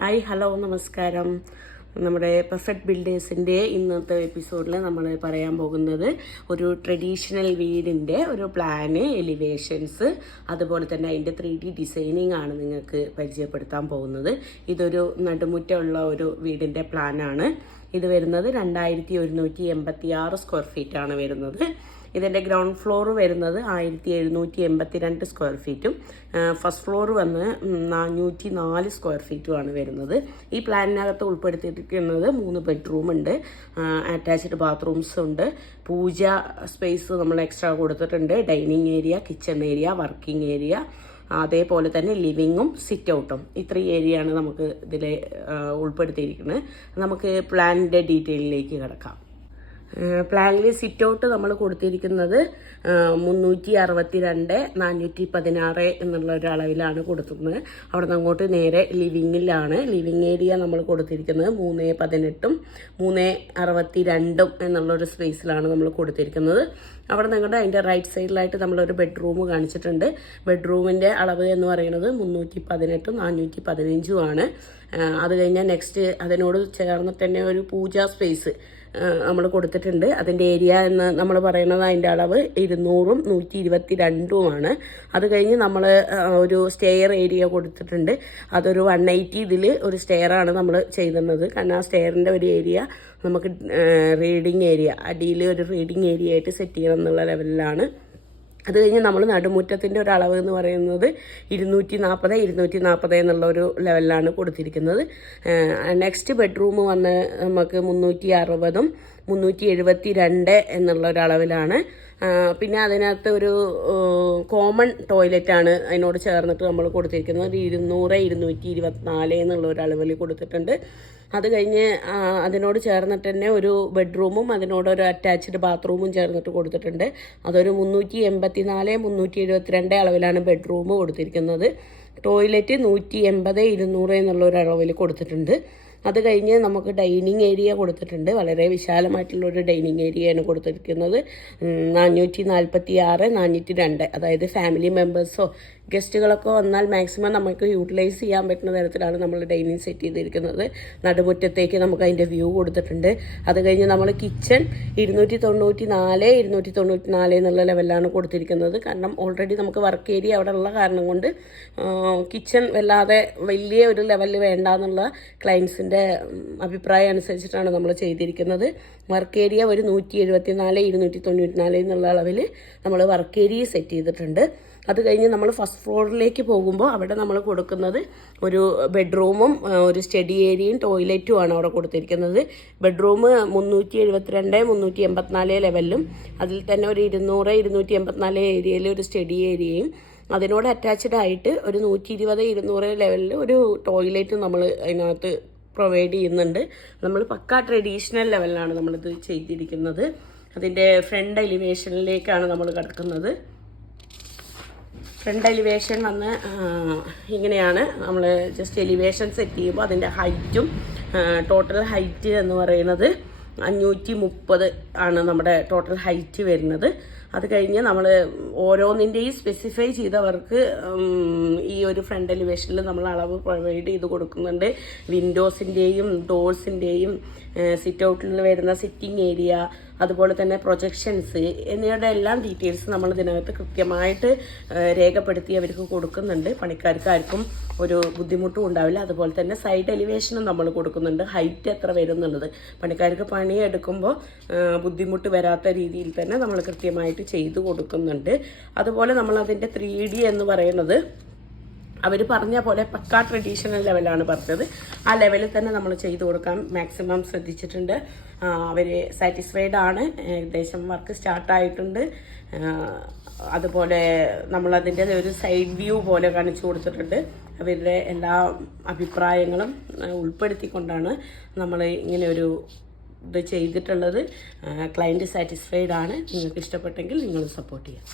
Hi hello നമസ്കാരം. നമ്മുടെ perfect ബിൽഡേഴ്സിൻ്റെ ഇന്നത്തെ എപ്പിസോഡിൽ നമ്മൾ പറയാൻ പോകുന്നത് ഒരു ട്രഡീഷണൽ വീടിൻ്റെ ഒരു പ്ലാന്, എലിവേഷൻസ്, അതുപോലെ തന്നെ അതിൻ്റെ 3D ഡിസൈനിങ് ആണ് നിങ്ങൾക്ക് പരിചയപ്പെടുത്താൻ പോകുന്നത്. ഇതൊരു നടുമുറ്റമുള്ള ഒരു വീടിൻ്റെ പ്ലാനാണ്. ഇത് വരുന്നത് 2186 സ്ക്വയർ ഫീറ്റാണ് വരുന്നത്. ഇതിൻ്റെ ഗ്രൗണ്ട് ഫ്ലോർ വരുന്നത് 1782 സ്ക്വയർ ഫീറ്റും ഫസ്റ്റ് ഫ്ലോർ വന്ന് 404 സ്ക്വയർ ഫീറ്റുമാണ് വരുന്നത്. ഈ പ്ലാനിനകത്ത് ഉൾപ്പെടുത്തിയിരിക്കുന്നത് 3 ബെഡ്റൂം ഉണ്ട്, അറ്റാച്ച്ഡ് ബാത്റൂംസ് ഉണ്ട്, പൂജ സ്പേസ് നമ്മൾ എക്സ്ട്രാ കൊടുത്തിട്ടുണ്ട്, dining area, kitchen area, working area, അതേപോലെ തന്നെ ലിവിങ്ങും സിറ്റ് ഔട്ടും. ഇത്രയും ഏരിയ ആണ് നമുക്ക് ഇതിൽ ഉൾപ്പെടുത്തിയിരിക്കുന്നത്. നമുക്ക് പ്ലാനിൻ്റെ ഡീറ്റെയിലിലേക്ക് കിടക്കാം. പ്ലാനിൽ സിറ്റ് ഔട്ട് നമ്മൾ കൊടുത്തിരിക്കുന്നത് 362 416 എന്നുള്ള ഒരു അളവിലാണ് കൊടുത്തിരുന്നത്. അവിടെ നിന്ന് അങ്ങോട്ട് നേരെ ലിവിങ്ങിലാണ്. ലിവിങ് ഏരിയ നമ്മൾ കൊടുത്തിരിക്കുന്നത് 318 362 എന്നുള്ളൊരു സ്പേസിലാണ് നമ്മൾ കൊടുത്തിരിക്കുന്നത്. അവിടെ നിങ്ങളുടെ അതിൻ്റെ റൈറ്റ് സൈഡിലായിട്ട് നമ്മളൊരു ബെഡ്റൂം കാണിച്ചിട്ടുണ്ട്. ബെഡ്റൂമിൻ്റെ അളവ് എന്ന് പറയുന്നത് 318 415 ആണ്. അത് കഴിഞ്ഞാൽ നെക്സ്റ്റ് അതിനോട് ചേർന്നിട്ട് തന്നെ ഒരു പൂജാ സ്പേസ് നമ്മൾ കൊടുത്തിട്ടുണ്ട്. അതിൻ്റെ ഏരിയ എന്ന് നമ്മൾ പറയുന്നത് അതിൻ്റെ അളവ് 200 122 അത് കഴിഞ്ഞ് നമ്മൾ ഒരു സ്റ്റെയർ ഏരിയ കൊടുത്തിട്ടുണ്ട്. അതൊരു 180 ഇതിൽ ഒരു സ്റ്റെയറാണ് നമ്മൾ ചെയ്യുന്നത്. കാരണം ആ സ്റ്റെയറിൻ്റെ ഒരു ഏരിയ നമുക്ക് റീഡിങ് ഏരിയ, അടിയിൽ ഒരു റീഡിങ് ഏരിയ ആയിട്ട് സെറ്റ് ചെയ്യണം എന്നുള്ള ലെവലിലാണ്. അത് കഴിഞ്ഞ് നമ്മൾ നടുമുറ്റത്തിൻ്റെ ഒരു അളവ് എന്ന് പറയുന്നത് 240 എന്നുള്ള ഒരു ലെവലിലാണ് കൊടുത്തിരിക്കുന്നത്. നെക്സ്റ്റ് ബെഡ്റൂം വന്ന് നമുക്ക് 360 372 എന്നുള്ള ഒരു അളവിലാണ്. പിന്നെ അതിനകത്ത് ഒരു കോമൺ ടോയ്ലറ്റാണ് അതിനോട് ചേർന്നിട്ട് നമ്മൾ കൊടുത്തിരിക്കുന്നത്. 200 224 എന്നുള്ള ഒരു അളവിൽ കൊടുത്തിട്ടുണ്ട്. അത് കഴിഞ്ഞ് അതിനോട് ചേർന്നിട്ട് തന്നെ ഒരു ബെഡ്റൂമും അതിനോടൊരു അറ്റാച്ച്ഡ് ബാത്റൂമും ചേർന്നിട്ട് കൊടുത്തിട്ടുണ്ട്. അതൊരു 384 372 അളവിലാണ് ബെഡ്റൂം കൊടുത്തിരിക്കുന്നത്. ടോയ്ലറ്റ് 180 200 എന്നുള്ള ഒരു അളവിൽ കൊടുത്തിട്ടുണ്ട്. അത് കഴിഞ്ഞ് നമുക്ക് ഡൈനിങ് ഏരിയ കൊടുത്തിട്ടുണ്ട്. വളരെ വിശാലമായിട്ടുള്ളൊരു ഡൈനിങ് ഏരിയയാണ് കൊടുത്തിരിക്കുന്നത്. 446 402 അതായത് ഫാമിലി മെമ്പേഴ്സോ ഗസ്റ്റുകളൊക്കെ വന്നാൽ മാക്സിമം നമുക്ക് യൂട്ടിലൈസ് ചെയ്യാൻ പറ്റുന്ന തരത്തിലാണ് നമ്മൾ ഡൈനിങ് സെറ്റ് ചെയ്തിരിക്കുന്നത്. നടുമുറ്റത്തേക്ക് നമുക്ക് അതിൻ്റെ വ്യൂ കൊടുത്തിട്ടുണ്ട്. അത് കഴിഞ്ഞ് നമ്മൾ കിച്ചൺ 294 294 എന്നുള്ള ലെവലിലാണ് കൊടുത്തിരിക്കുന്നത്. കാരണം ഓൾറെഡി നമുക്ക് വർക്ക് ഏരിയ അവിടെ ഉള്ള കാരണം കൊണ്ട് കിച്ചൺ വല്ലാതെ വലിയ ഒരു ലെവലിൽ വേണ്ട എന്നുള്ള ക്ലയൻസിൻ്റെ അഭിപ്രായം അനുസരിച്ചിട്ടാണ് നമ്മൾ ചെയ്തിരിക്കുന്നത്. വർക്ക് ഏരിയ ഒരു 174 294 എന്നുള്ള അളവിൽ നമ്മൾ വർക്ക് ഏരിയ സെറ്റ് ചെയ്തിട്ടുണ്ട്. അത് കഴിഞ്ഞ് നമ്മൾ ഫസ്റ്റ് ഫ്ലോറിലേക്ക് പോകുമ്പോൾ അവിടെ നമ്മൾ കൊടുക്കുന്നത് ഒരു ബെഡ്റൂമും ഒരു സ്റ്റഡി ഏരിയയും ടോയ്ലറ്റുമാണ് അവിടെ കൊടുത്തിരിക്കുന്നത്. ബെഡ്റൂം 372 384 ലെവലിലും അതിൽ തന്നെ ഒരു 200 284 ഏരിയയിൽ ഒരു സ്റ്റഡി ഏരിയയും അതിനോട് അറ്റാച്ച്ഡ് ആയിട്ട് ഒരു 120 200 ലെവലിൽ ഒരു ടോയ്ലറ്റ് നമ്മൾ അതിനകത്ത് പ്രൊവൈഡ് ചെയ്യുന്നുണ്ട്. നമ്മൾ പക്കാ ട്രഡീഷണൽ ലെവലിലാണ് നമ്മളിത് ചെയ്തിരിക്കുന്നത്. അതിൻ്റെ ഫ്രണ്ട് എലിവേഷനിലേക്കാണ് നമ്മൾ കിടക്കുന്നത്. ഫ്രണ്ട് എലിവേഷൻ വന്ന് ഇങ്ങനെയാണ്. നമ്മൾ ജസ്റ്റ് എലിവേഷൻ സെറ്റ് ചെയ്യുമ്പോൾ അതിൻ്റെ ഹൈറ്റും ടോട്ടൽ ഹൈറ്റ് എന്ന് പറയുന്നത് 530 ആണ് നമ്മുടെ ടോട്ടൽ ഹൈറ്റ് വരുന്നത്. അത് കഴിഞ്ഞ് നമ്മൾ ഓരോന്നിൻ്റെയും സ്പെസിഫൈ ചെയ്തവർക്ക് ഈ ഒരു ഫ്രണ്ട് എലിവേഷനിൽ നമ്മൾ അളവ് പ്രൊവൈഡ് ചെയ്ത് കൊടുക്കുന്നുണ്ട്. വിൻഡോസിൻ്റെയും ഡോർസിൻ്റെയും സിറ്റ് ഔട്ടിൽ വരുന്ന സിറ്റിംഗ് ഏരിയ, അതുപോലെ തന്നെ പ്രൊജക്ഷൻസ് എന്നിവയുടെ എല്ലാം ഡീറ്റെയിൽസ് നമ്മൾ ഇതിനകത്ത് കൃത്യമായിട്ട് രേഖപ്പെടുത്തി അവർക്ക് കൊടുക്കുന്നുണ്ട്. പണിക്കാർക്കാർക്കും ഒരു ബുദ്ധിമുട്ടും ഉണ്ടാവില്ല. അതുപോലെ തന്നെ സൈഡ് എലിവേഷനും നമ്മൾ കൊടുക്കുന്നുണ്ട്. ഹൈറ്റ് എത്ര വരും എന്നുള്ളത് പണിക്കാർക്ക് പണിയെടുക്കുമ്പോൾ ബുദ്ധിമുട്ട് വരാത്ത രീതിയിൽ തന്നെ നമ്മൾ കൃത്യമായിട്ട് ചെയ്തു കൊടുക്കുന്നുണ്ട്. അതുപോലെ നമ്മൾ അതിൻ്റെ 3D എന്ന് പറയുന്നത് അവർ പറഞ്ഞ പോലെ പക്കാ ട്രഡീഷണൽ ലെവലാണ് പറഞ്ഞത്. ആ ലെവലിൽ തന്നെ നമ്മൾ ചെയ്തു കൊടുക്കാൻ മാക്സിമം ശ്രദ്ധിച്ചിട്ടുണ്ട്. അവർ സാറ്റിസ്ഫൈഡ് ആണ്. ഏകദേശം വർക്ക് സ്റ്റാർട്ടായിട്ടുണ്ട്. അതുപോലെ നമ്മളതിൻ്റെ ഒരു സൈഡ് വ്യൂ പോലെ കാണിച്ചു കൊടുത്തിട്ടുണ്ട്. അവരുടെ എല്ലാ അഭിപ്രായങ്ങളും ഉൾപ്പെടുത്തിക്കൊണ്ടാണ് നമ്മൾ ഇങ്ങനെ ഒരു ഇത് ചെയ്തിട്ടുള്ളത്. ക്ലയൻറ്റ് സാറ്റിസ്ഫൈഡ് ആണ്. നിങ്ങൾക്ക് ഇഷ്ടപ്പെട്ടെങ്കിൽ നിങ്ങൾ സപ്പോർട്ട് ചെയ്യാം.